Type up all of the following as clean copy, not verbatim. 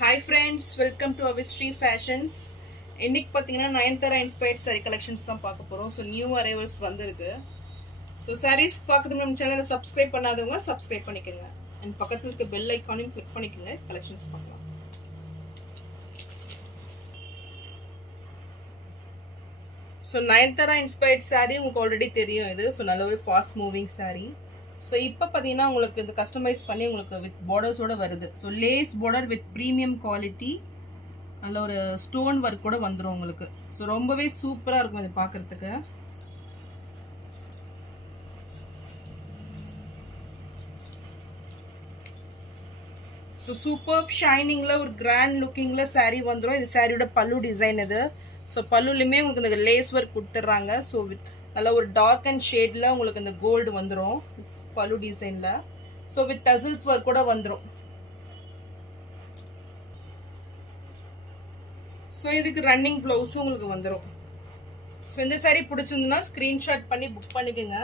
Hi friends, welcome to our Street Fashions. இன்னைக்கு பார்த்தீங்கன்னா Nayanthara inspired saree collections தான் பார்க்க போகிறோம். ஸோ நியூ அரைவல்ஸ் வந்திருக்கு. ஸோ sarees பார்க்குறது நம்ம சேனலை சப்ஸ்கிரைப் பண்ணாதவங்க சப்ஸ்கிரைப் பண்ணிக்கோங்க. அண்ட் பக்கத்தில் இருக்க பெல் ஐக்கானையும் கிளிக் பண்ணிக்கோங்க. கலெக்ஷன்ஸ் பார்க்கலாம். ஸோ நயன்தாரா இன்ஸ்பயர்ட் saree உங்களுக்கு ஆல்ரெடி தெரியும் இது. ஸோ நல்ல ஒரு ஃபாஸ்ட் மூவிங் saree. ஸோ இப்போ பார்த்தீங்கன்னா உங்களுக்கு இந்த கஸ்டமைஸ் பண்ணி உங்களுக்கு வித் பார்டர்ஸோடு வருது. So lace border with premium quality, நல்ல ஒரு ஸ்டோன் ஒர்க் கூட வந்துடும் உங்களுக்கு. ஸோ ரொம்பவே சூப்பராக இருக்கும் இது பார்க்குறதுக்கு. ஸோ சூப்பர் ஷைனிங்கில் ஒரு கிராண்ட் லுக்கிங்கில் சாரீ வந்துடும். இது சாரியோட பல்லு டிசைன் இது. ஸோ பல்லுலையுமே உங்களுக்கு இந்த லேஸ் ஒர்க் கொடுத்துட்றாங்க. ஸோ வித் நல்ல ஒரு டார்க் அண்ட் ஷேடில் உங்களுக்கு இந்த கோல்டு வந்துடும் பல்லு டிசைனில். ஸோ வித் டசில்ஸ் ஒர்க் கூட வந்துடும். ஸோ இதுக்கு ரன்னிங் ப்ளவுஸும் உங்களுக்கு வந்துடும். ஸோ இந்த சாரீ பிடிச்சிருந்துன்னா ஸ்க்ரீன்ஷாட் பண்ணி புக் பண்ணிக்கோங்க.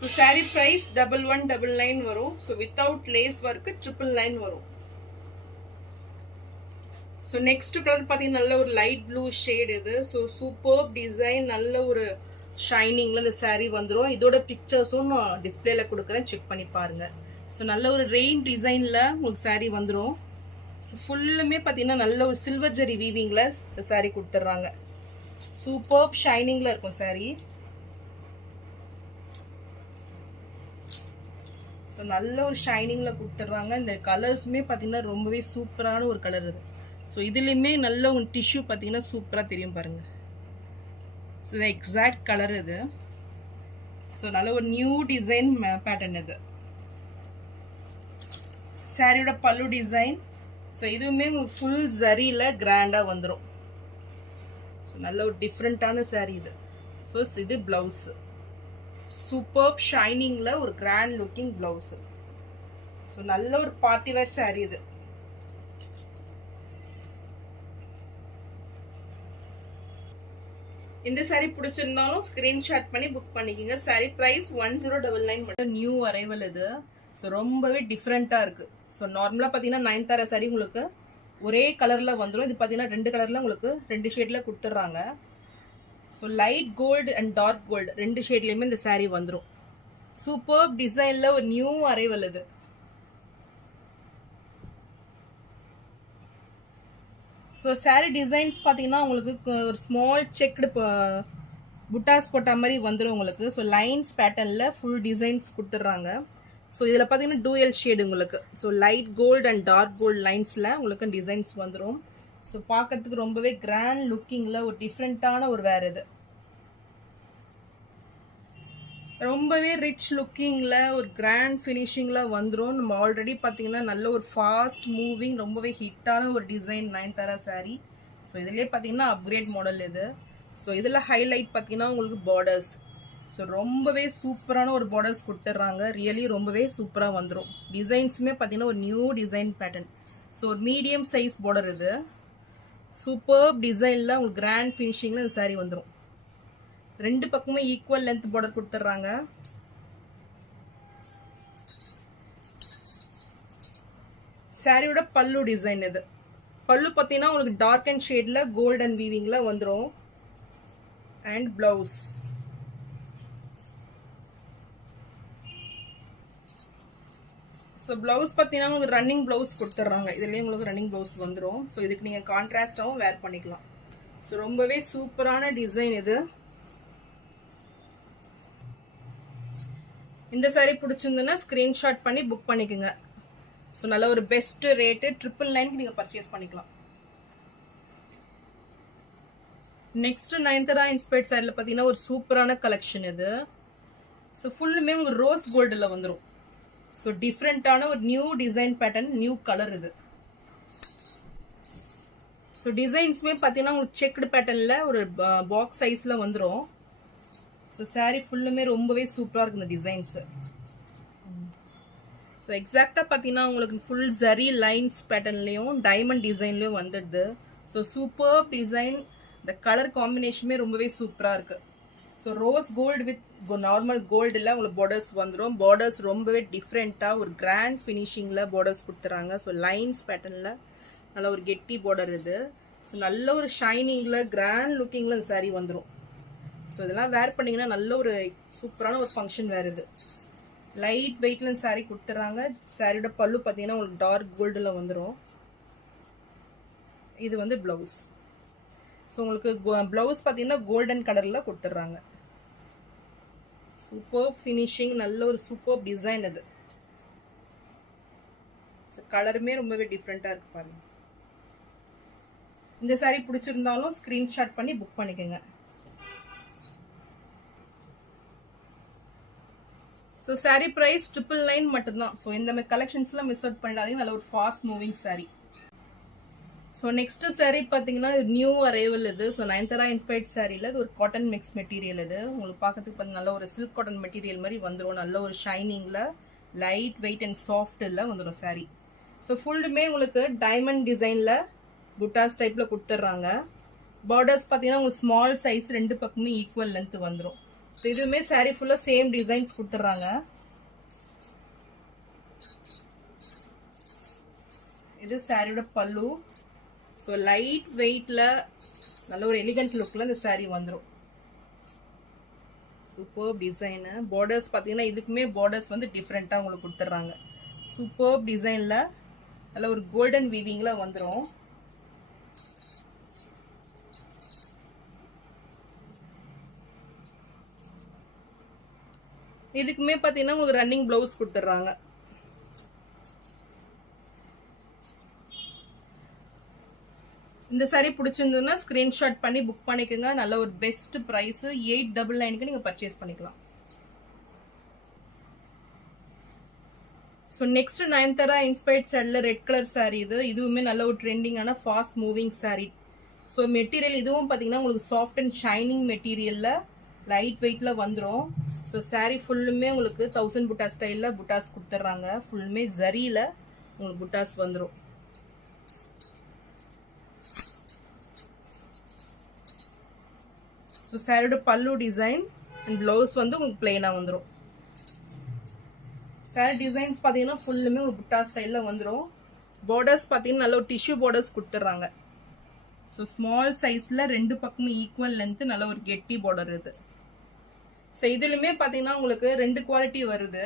ஸோ சாரீ ப்ரைஸ் 1199 வரும். ஸோ வித்தவுட் லேஸ் ஒர்க்கு 999 வரும். ஸோ நெக்ஸ்ட் கலர் பார்த்தீங்கன்னா நல்ல ஒரு லைட் ப்ளூ ஷேட் இது. ஸோ சூப்பர் டிசைன், நல்ல ஒரு ஷைனிங்கில் இந்த சாரீ வந்துடும். இதோட பிக்சர்ஸும் நான் டிஸ்பிளேல கொடுக்குறேன், செக் பண்ணி பாருங்கள். ஸோ நல்ல ஒரு ரெயின் டிசைனில் உங்களுக்கு சாரீ வந்துடும். ஸோ ஃபுல்லுமே பார்த்தீங்கன்னா நல்ல ஒரு சில்வர் ஜெரி வீவிங்கில் இந்த சாரீ கொடுத்துட்றாங்க. சூப்பர் ஷைனிங்கில் இருக்கும் சாரீ. ஸோ நல்ல ஒரு ஷைனிங்கில் கொடுத்துட்றாங்க. இந்த கலர்ஸுமே பார்த்தீங்கன்னா ரொம்பவே சூப்பரான ஒரு கலர் இது. ஸோ இதுலேயுமே நல்ல ஒரு டிஷ்யூ பார்த்தீங்கன்னா சூப்பராக தெரியும் பாருங்கள். ஸோ இது எக்ஸாக்ட் கலர் இது. ஸோ நல்ல ஒரு நியூ டிசைன் பேட்டர்ன் இது. சாரியோட பல்லு டிசைன். ஸோ இதுவுமே உங்களுக்கு ஃபுல் ஜரியில் கிராண்டாக வந்துடும். ஸோ நல்ல ஒரு டிஃப்ரெண்ட்டான சாரீ இது. ஸோ இது ப்ளவுஸு. சூப்பர் ஷைனிங்கில் ஒரு கிராண்ட் லுக்கிங் ப்ளவுஸு. ஸோ நல்ல ஒரு பார்ட்டி வேர் சாரீ இது. இந்த சாரீ பிடிச்சிருந்தாலும் ஸ்க்ரீன்ஷாட் பண்ணி புக் பண்ணிக்கோங்க. சாரீ ப்ரைஸ் 1099 மட்டும். நியூ அரைவல் இது. ஸோ ரொம்பவே டிஃப்ரெண்ட்டாக இருக்குது. ஸோ நார்மலாக பார்த்தீங்கன்னா நயன்தாரா சாரீ உங்களுக்கு ஒரே கலரில் வந்துடும். இது பார்த்தீங்கன்னா 2 கலரில் உங்களுக்கு 2 ஷேடில் கொடுத்துட்றாங்க. So light gold and dark gold 2 ஷேட்லேயுமே இந்த சாரீ வந்துடும். சூப்பர் டிசைனில் ஒரு நியூ அரைவல் இது. ஸோ சாரீ டிசைன்ஸ் பார்த்தீங்கன்னா உங்களுக்கு ஒரு ஸ்மால் செக்டு புட்டாஸ் போட்ட மாதிரி வந்துடும் உங்களுக்கு. ஸோ லைன்ஸ் பேட்டர்னில் ஃபுல் டிசைன்ஸ் கொடுத்துட்றாங்க. ஸோ இதில் பார்த்தீங்கன்னா டூயல் ஷேடு உங்களுக்கு. So light gold and dark gold லைன்ஸில் உங்களுக்கு டிசைன்ஸ் வந்துடும். ஸோ பார்க்கறதுக்கு ரொம்பவே கிராண்ட் லுக்கிங்கில் ஒரு டிஃப்ரெண்ட்டான ஒரு வேர் இது. ரொம்பவே ரிச் லுக்கிங்கில் ஒரு கிராண்ட் ஃபினிஷிங்கில் வந்துடும். நம்ம ஆல்ரெடி பார்த்தீங்கன்னா நல்ல ஒரு ஃபாஸ்ட் மூவிங் ரொம்பவே ஹிட்டான ஒரு டிசைன் நயன்தாரா சாரீ. ஸோ இதுலேயே பார்த்தீங்கன்னா அப்கிரேட் மாடல் இது. ஸோ இதில் ஹைலைட் பார்த்தீங்கன்னா உங்களுக்கு பார்டர்ஸ். ஸோ ரொம்பவே சூப்பரான ஒரு பார்டர்ஸ் கொடுத்துட்றாங்க. ரியலி ரொம்பவே சூப்பராக வந்துடும். டிசைன்ஸுமே பார்த்தீங்கன்னா ஒரு நியூ டிசைன் பேட்டர்ன். ஸோ ஒரு மீடியம் சைஸ் பார்டர் இது. சூப்பர் டிசைனில் உங்களுக்கு கிராண்ட் ஃபினிஷிங்கில் இந்த சாரீ வந்துடும். 2 பக்கமே ஈக்குவல் லென்த் பார்டர் கொடுத்துட்றாங்க. சாரியோட பல்லு டிசைன் இது. பல்லு பார்த்தீங்கன்னா உங்களுக்கு டார்க் அண்ட் ஷேடில் கோல்ட் அண்ட் வீவிங்கில் வந்துடும். And blouse. ஸோ ப்ளவுஸ் பார்த்தீங்கன்னா உங்களுக்கு ரன்னிங் ப்ளவுஸ் கொடுத்துட்றாங்க. இதுலேயே உங்களுக்கு ரன்னிங் ப்ளவுஸ் வந்துடும். ஸோ இதுக்கு நீங்கள் கான்ட்ராஸ்டாகவும் வேர் பண்ணிக்கலாம். ஸோ ரொம்பவே சூப்பரான டிசைன் இது. இந்த சாரீ பிடிச்சிருந்துன்னா ஸ்க்ரீன்ஷாட் பண்ணி புக் பண்ணிக்கோங்க. ஸோ நல்ல ஒரு பெஸ்ட் ரேட்டு 999 நீங்கள் பர்ச்சேஸ் பண்ணிக்கலாம். நெக்ஸ்ட் நயன்தாரா இன்ஸ்பயர்ட் சாரியில் பார்த்தீங்கன்னா ஒரு சூப்பரான கலெக்ஷன் இது. ஸோ ஃபுல்லுமே உங்களுக்கு ரோஸ் கோல்டில் வந்துடும். ஸோ டிஃப்ரெண்ட்டான ஒரு new design pattern, new colour இது. ஸோ டிசைன்ஸுமே பார்த்தீங்கன்னா உங்களுக்கு செக்டு பேட்டர்னில் ஒரு பாக்ஸ் சைஸில் வந்துடும். ஸோ சாரீ ஃபுல்லுமே ரொம்பவே சூப்பராக இருக்குது இந்த டிசைன்ஸு. ஸோ எக்ஸாக்டாக பார்த்தீங்கன்னா உங்களுக்கு ஃபுல் ஜரி லைன்ஸ் பேட்டர்ன்லேயும் டைமண்ட் டிசைன்லேயும் வந்துடுது. So super design. இந்த கலர் காம்பினேஷனுமே ரொம்பவே சூப்பராக இருக்குது. So rose gold with normal கோல்டில் உங்களுக்கு பார்டர்ஸ் வந்துடும். பார்டர்ஸ் ரொம்பவே டிஃப்ரெண்ட்டாக ஒரு கிராண்ட் ஃபினிஷிங்கில் பார்டர்ஸ் கொடுத்துறாங்க. ஸோ லைன்ஸ் பேட்டர்னில் நல்ல ஒரு கெட்டி பார்டர் இது. ஸோ நல்ல ஒரு ஷைனிங்கில் கிராண்ட் லுக்கிங்கில் இந்த சாரீ வந்துடும். ஸோ இதெல்லாம் வேர் பண்ணிங்கன்னா நல்ல ஒரு சூப்பரான ஒரு ஃபங்க்ஷன் வேறு இது. லைட் வெயிட்ல சாரீ கொடுத்துட்றாங்க. சாரியோட பல்லு பார்த்தீங்கன்னா உங்களுக்கு டார்க் கோல்டில் வந்துடும். இது வந்து ப்ளவுஸ். ஸோ உங்களுக்கு ப்ளவுஸ் பார்த்தீங்கன்னா கோல்டன் கலரில் கொடுத்துட்றாங்க. சூப்பர் ஃபினிஷிங், நல்ல ஒரு சூப்பர் டிசைன் இது. ஸோ கலருமே ரொம்பவே டிஃப்ரெண்ட்டாக இருக்குது பாருங்க. இந்த சாரீ பிடிச்சிருந்தாலும் ஸ்க்ரீன்ஷாட் பண்ணி புக் பண்ணிக்கோங்க. ஸோ சாரீ ப்ரைஸ் 999 மட்டும்தான். ஸோ இந்த மாதிரி கலெக்ஷன்ஸ்லாம் மிஸ் அவுட் பண்ணிடாதீங்க. நல்ல ஒரு fast moving sari. So next sari பார்த்தீங்கன்னா நியூ அரைவல் இது. ஸோ நயன்தாரா இன்ஸ்பைர்ட் சாரீல இது ஒரு காட்டன் மிக்ஸ் மெட்டீரியல் இது. உங்களுக்கு பார்க்கறதுக்கு பார்த்து நல்ல ஒரு சில்க் காட்டன் மெட்டீரியல் மாதிரி வந்துடும். நல்ல ஒரு ஷைனிங்கில் லைட் வெயிட் அண்ட் சாஃப்டில் வந்துடும் சாரீ. ஸோ ஃபுல்லுமே உங்களுக்கு டைமண்ட் டிசைனில் புட்டாஸ் டைப்பில் கொடுத்துட்றாங்க. பார்டர்ஸ் பார்த்தீங்கன்னா உங்களுக்கு ஸ்மால் சைஸ் ரெண்டு பக்கமே ஈக்குவல் லென்த் வந்துடும். ஸோ இதுவுமே சாரீ ஃபுல்லாக சேம் டிசைன்ஸ் கொடுத்துட்றாங்க. இது சாரியோட பல்லு. ஸோ லைட் வெயிட்ல நல்ல ஒரு எலிகண்ட் லுக்கில் இந்த சாரீ வந்துடும். Super design. பார்டர்ஸ் பார்த்தீங்கன்னா இதுக்குமே பார்டர்ஸ் வந்து டிஃப்ரெண்ட்டாக உங்களுக்கு கொடுத்துட்றாங்க. சூப்பர் டிசைனில் நல்ல ஒரு கோல்டன் வீவிங்கில் வந்துடும். இதுக்குமே பார்த்தீங்கன்னா உங்களுக்கு ரன்னிங் ப்ளவுஸ் கொடுத்துட்றாங்க. இந்த சாரீ பிடிச்சிருந்ததுன்னா ஸ்க்ரீன்ஷாட் பண்ணி புக் பண்ணிக்கோங்க. நல்ல ஒரு பெஸ்ட் ப்ரைஸ் 899க்கு நீங்கள் பர்ச்சேஸ் பண்ணிக்கலாம். ஸோ நெக்ஸ்ட் நயன்தாரா இன்ஸ்பைர்ட் சாரியில் ரெட் கலர் சாரீ இது. இதுவுமே நல்ல ஒரு ட்ரெண்டிங்கான fast moving sari. So material இதுவும் பார்த்தீங்கன்னா உங்களுக்கு சாஃப்ட் அண்ட் ஷைனிங் மெட்டீரியலில் லைட் வெயிட்டில் வந்துடும். ஸோ சாரீ ஃபுல்லுமே உங்களுக்கு 1000 புட்டா ஸ்டைலில் புட்டாஸ் கொடுத்துட்றாங்க. ஃபுல்லுமே ஜரியில் உங்களுக்கு புட்டாஸ் வந்துடும். ஸோ சாரியோட பல்லு டிசைன் அண்ட் ப்ளவுஸ் வந்து உங்களுக்கு பிளெயினாக வந்துடும். சாரி டிசைன்ஸ் பார்த்தீங்கன்னா ஃபுல்லுமே உங்களுக்கு புட்டா ஸ்டைலில் வந்துடும். பார்டர்ஸ் பார்த்தீங்கன்னா நல்ல ஒரு டிஷ்யூ பார்டர்ஸ் கொடுத்துட்றாங்க. ஸோ ஸ்மால் சைஸில் ரெண்டு பக்கமும் ஈக்குவல் லென்த்து நல்ல ஒரு கெட்டி பார்டர் இது. ஸோ இதுலையுமே பார்த்தீங்கன்னா உங்களுக்கு 2 குவாலிட்டி வருது.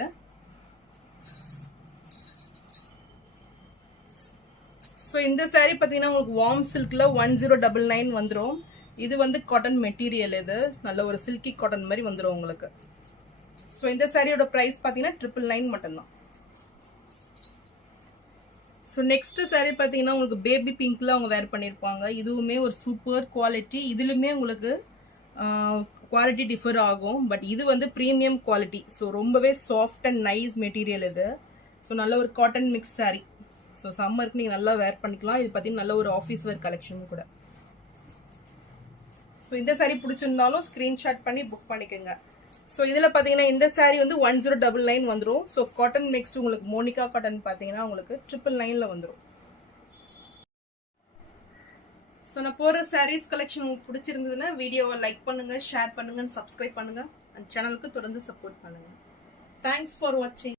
ஸோ இந்த சாரீ பார்த்தீங்கன்னா உங்களுக்கு வார்ம் சில்கில் 1099 வந்துடும். இது வந்து காட்டன் மெட்டீரியல். இது நல்ல ஒரு சில்கி காட்டன் மாதிரி வந்துடும் உங்களுக்கு. ஸோ இந்த சாரியோட ப்ரைஸ் பார்த்தீங்கன்னா 999 மட்டும்தான். ஸோ நெக்ஸ்ட் சாரீ பார்த்தீங்கன்னா உங்களுக்கு பேபி பிங்க்ல அவங்க வேர் பண்ணியிருப்பாங்க. இதுவுமே ஒரு சூப்பர் குவாலிட்டி. இதுலையுமே உங்களுக்கு குவாலிட்டி டிஃபர் ஆகும். பட் இது வந்து ப்ரீமியம் குவாலிட்டி. ஸோ ரொம்பவே சாஃப்ட் அண்ட் நைஸ் மெட்டீரியல் இது. ஸோ நல்ல ஒரு காட்டன் மிக்ஸ் சாரீ. ஸோ சம்மருக்கு நீங்கள் நல்லா வேர் பண்ணிக்கலாம். இது பார்த்தீங்கன்னா நல்ல ஒரு ஆஃபீஸ் வேர் கலெக்ஷன் கூட. ஸோ இந்த சாரீ பிடிச்சிருந்தாலும் ஸ்க்ரீன்ஷாட் பண்ணி புக் பண்ணிக்கோங்க. ஸோ இதில் பார்த்தீங்கன்னா இந்த சாரீ வந்து 1099 வந்துடும். ஸோ காட்டன் நெக்ஸ்ட் உங்களுக்கு மோனிகா காட்டன் பார்த்தீங்கன்னா உங்களுக்கு 999 வந்துடும். ஸோ நான் போகிற சாரீஸ் கலெக்ஷன் உங்களுக்கு பிடிச்சிருந்ததுன்னா வீடியோவை லைக் பண்ணுங்கள், ஷேர் பண்ணுங்கள், சப்ஸ்கிரைப் பண்ணுங்கள். அண்ட் சேனலுக்கு தொடர்ந்து சப்போர்ட் பண்ணுங்கள். தேங்க்ஸ் ஃபார் வாட்சிங்.